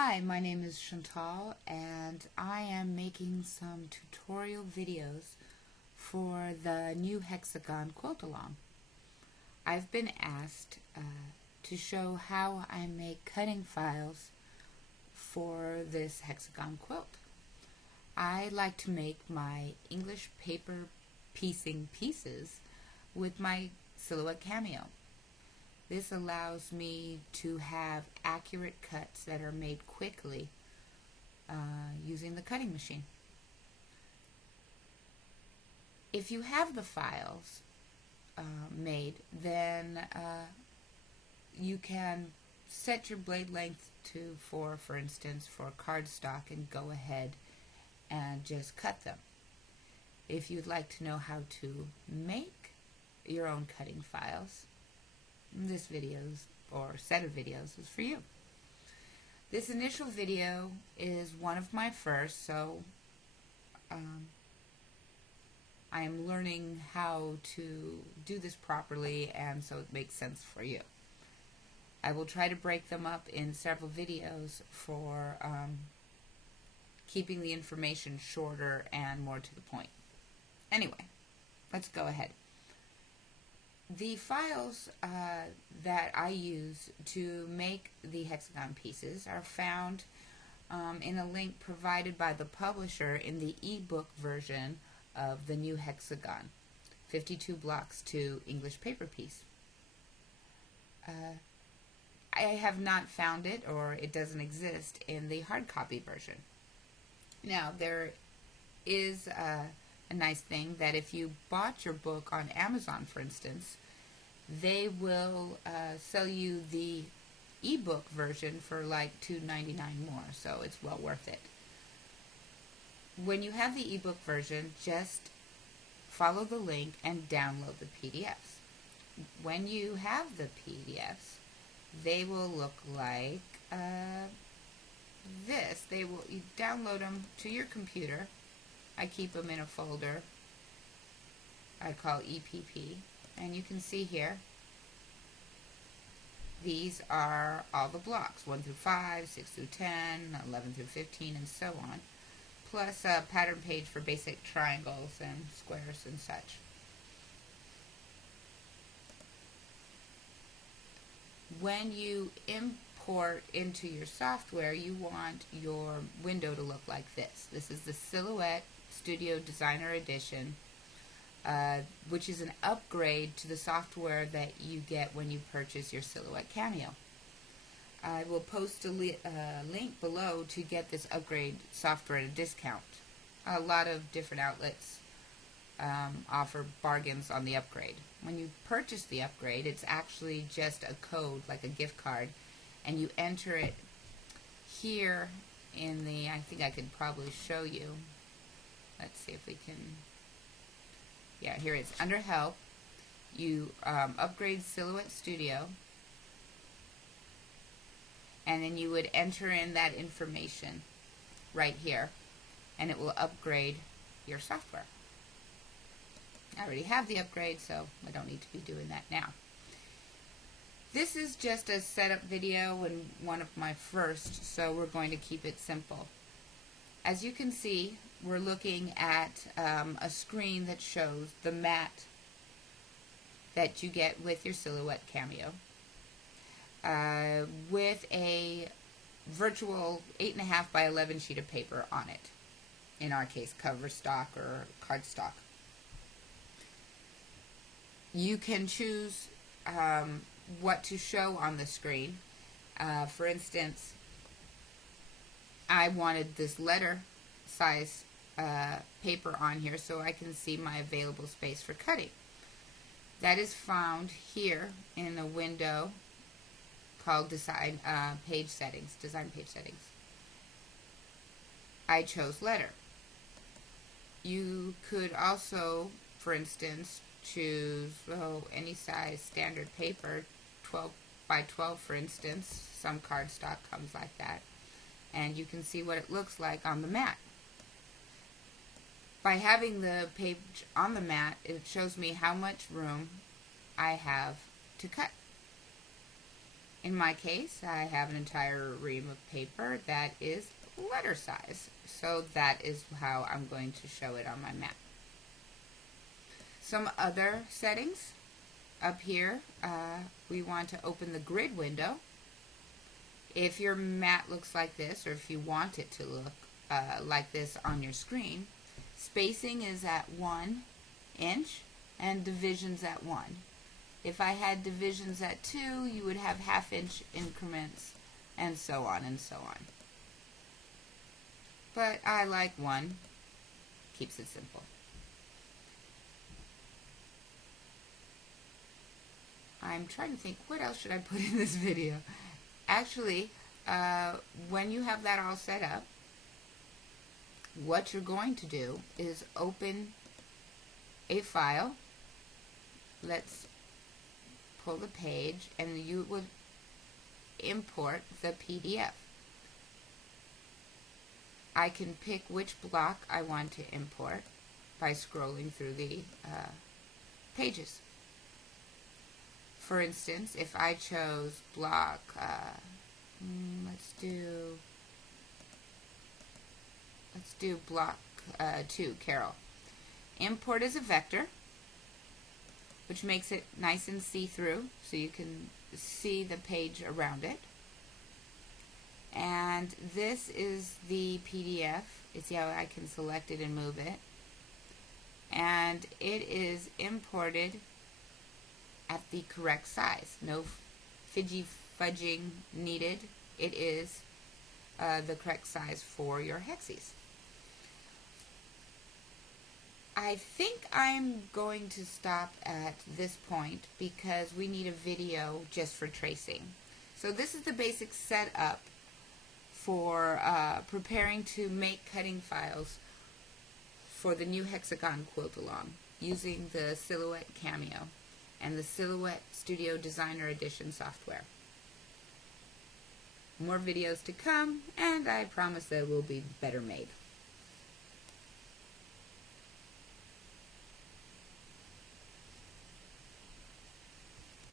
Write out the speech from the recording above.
Hi, my name is Chantal and I am making some tutorial videos for the new Hexagon Quilt-a-long. I've been asked to show how I make cutting files for this Hexagon quilt. I like to make my English paper piecing pieces with my Silhouette Cameo. This allows me to have accurate cuts that are made quickly using the cutting machine. If you have the files made, then you can set your blade length to for instance, for cardstock, and go ahead and just cut them. If you'd like to know how to make your own cutting files, this video or set of videos is for you. This initial video is one of my first, so I am learning how to do this properly, and so it makes sense for you. I will try to break them up in several videos for keeping the information shorter and more to the point. Anyway, let's go ahead. The files that I use to make the hexagon pieces are found in a link provided by the publisher in the ebook version of the new Hexagon, 52 blocks to English paper piece. I have not found it, or it doesn't exist, in the hard copy version. Now, there is a nice thing that if you bought your book on Amazon, for instance, they will sell you the ebook version for like $2.99 more, so it's well worth it. When you have the ebook version, just follow the link and download the PDFs. When you have the PDFs, they will look like this. You download them to your computer. I keep them in a folder I call EPP, and you can see here these are all the blocks, 1 through 5, 6 through 10, 11 through 15, and so on, plus a pattern page for basic triangles and squares and such. When you import into your software, you want your window to look like this. This is the Silhouette Studio Designer Edition, which is an upgrade to the software that you get when you purchase your Silhouette Cameo. I will post a link below to get this upgrade software at a discount. A lot of different outlets offer bargains on the upgrade. When you purchase the upgrade, it's actually just a code, like a gift card, and you enter it here in the, I think I could probably show you. Let's see if we can. Yeah, here it's under Help. You upgrade Silhouette Studio, and then you would enter in that information right here, and it will upgrade your software. I already have the upgrade, so I don't need to be doing that now. This is just a setup video and one of my first, so we're going to keep it simple. As you can see, we're looking at a screen that shows the mat that you get with your Silhouette Cameo, with a virtual 8.5 by 11 sheet of paper on it. In our case, cover stock or cardstock. You can choose what to show on the screen. For instance, I wanted this letter size paper on here so I can see my available space for cutting. That is found here in a window called Design Page Settings. I chose letter. You could also, for instance, choose any size standard paper, 12 by 12 for instance. Some cardstock comes like that, and you can see what it looks like on the mat. By having the page on the mat, it shows me how much room I have to cut. In my case, I have an entire ream of paper that is letter size, so that is how I'm going to show it on my mat. Some other settings. Up here, we want to open the grid window. If your mat looks like this, or if you want it to look like this on your screen, spacing is at 1 inch and divisions at 1. If I had divisions at 2, you would have half-inch increments, and so on and so on. But I like 1. Keeps it simple. I'm trying to think, what else should I put in this video? Actually, when you have that all set up, what you're going to do is open a file. Let's pull the page, and you would import the PDF. I can pick which block I want to import by scrolling through the pages. For instance, if I chose block, let's do block 2, Carol. Import as a vector, which makes it nice and see-through, so you can see the page around it. And this is the PDF. You see how I can select it and move it. And it is imported at the correct size. No fudging needed. It is the correct size for your hexes. I think I'm going to stop at this point because we need a video just for tracing. So this is the basic setup for preparing to make cutting files for the new Hexagon Quilt-a-long using the Silhouette Cameo and the Silhouette Studio Designer Edition software. More videos to come, and I promise they will be better made.